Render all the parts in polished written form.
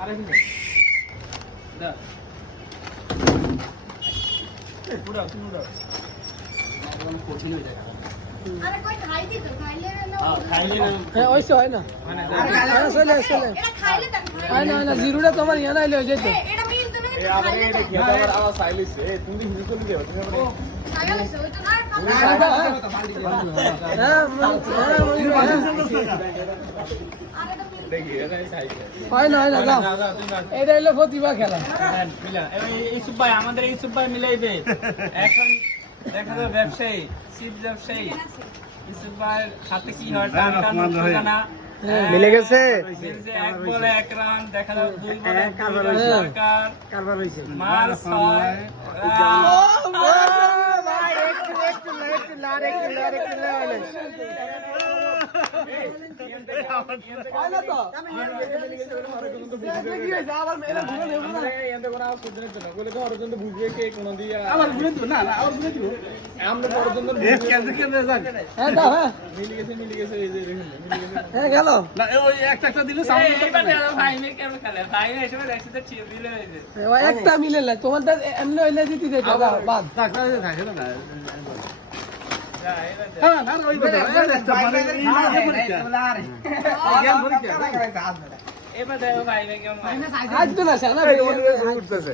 আরে দা পুরো পুরো একদম কঠিন হয়ে যায় আরে কই খাই দি তো খাইলে না খাইলে না হ্যাঁ ওইসে হয় না মানে হ্যাঁ চলে চলে এটা খাইলে তান হয় না হয় না জিরোটা তোমার ইয়া নাইলে হয়ে যেত এটা মিল তুমি এই আমারে এটা খেতে আবার আওয়াজ সাইলিছে তুমি হিন্দু চলে যাও তুমি আমারে সাইলে ওই তো না হ্যাঁ দেখি এটা খাইছে হয় না যাও এটা হলো প্রতিভা খেলা ইউসুফ ভাই আমাদের ইউসুফ ভাই মিলাইবে এখন দেখা যাবে ব্যবসায়ী চিপস ব্যবসায়ী ইউসুফ ভাইয়ের হাতে কি হয় না মিলে গেছে এক বলে এক রান দেখা যাবে দুই বলে সরকার কারবার হইছে মার ছয় বুঝবে কে কোন দিয়ে আবার ঘুরে দিও না আবার ঘুরে দিও আমরা পর্যন্ত হ্যাঁ দাও হ্যাঁ মিলে গেছে এই যে দেখুন মিলে গেছে হ্যাঁ গেল না ওই একটা দিলে সাউন্ড ভাই মে কেমন খেলে ভাই এসে একসাথে ছিয়ে দিলে হয়েছে একটা মিলে না তোমারটা এমনি হইলে দিতে দিতে বাদ হ্যাঁ না ওই কথা এবার দেখো ভাই কেমন আজ তো না শালা উঠতেছে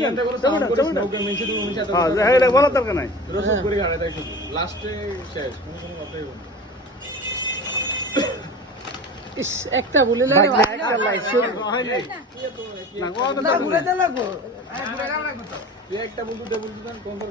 এন্ড করে সাউন্ড করে স্নোকে মেনছে তো উনি সাথে হ্যাঁ এটা বলার দরকার নাই রসুন করে হাড়ে তাই শুধু লাস্টে শেষ কোনো কথাই বল ইস একটা বলে না না বলে না লাগবো একটা বন্ধু কোন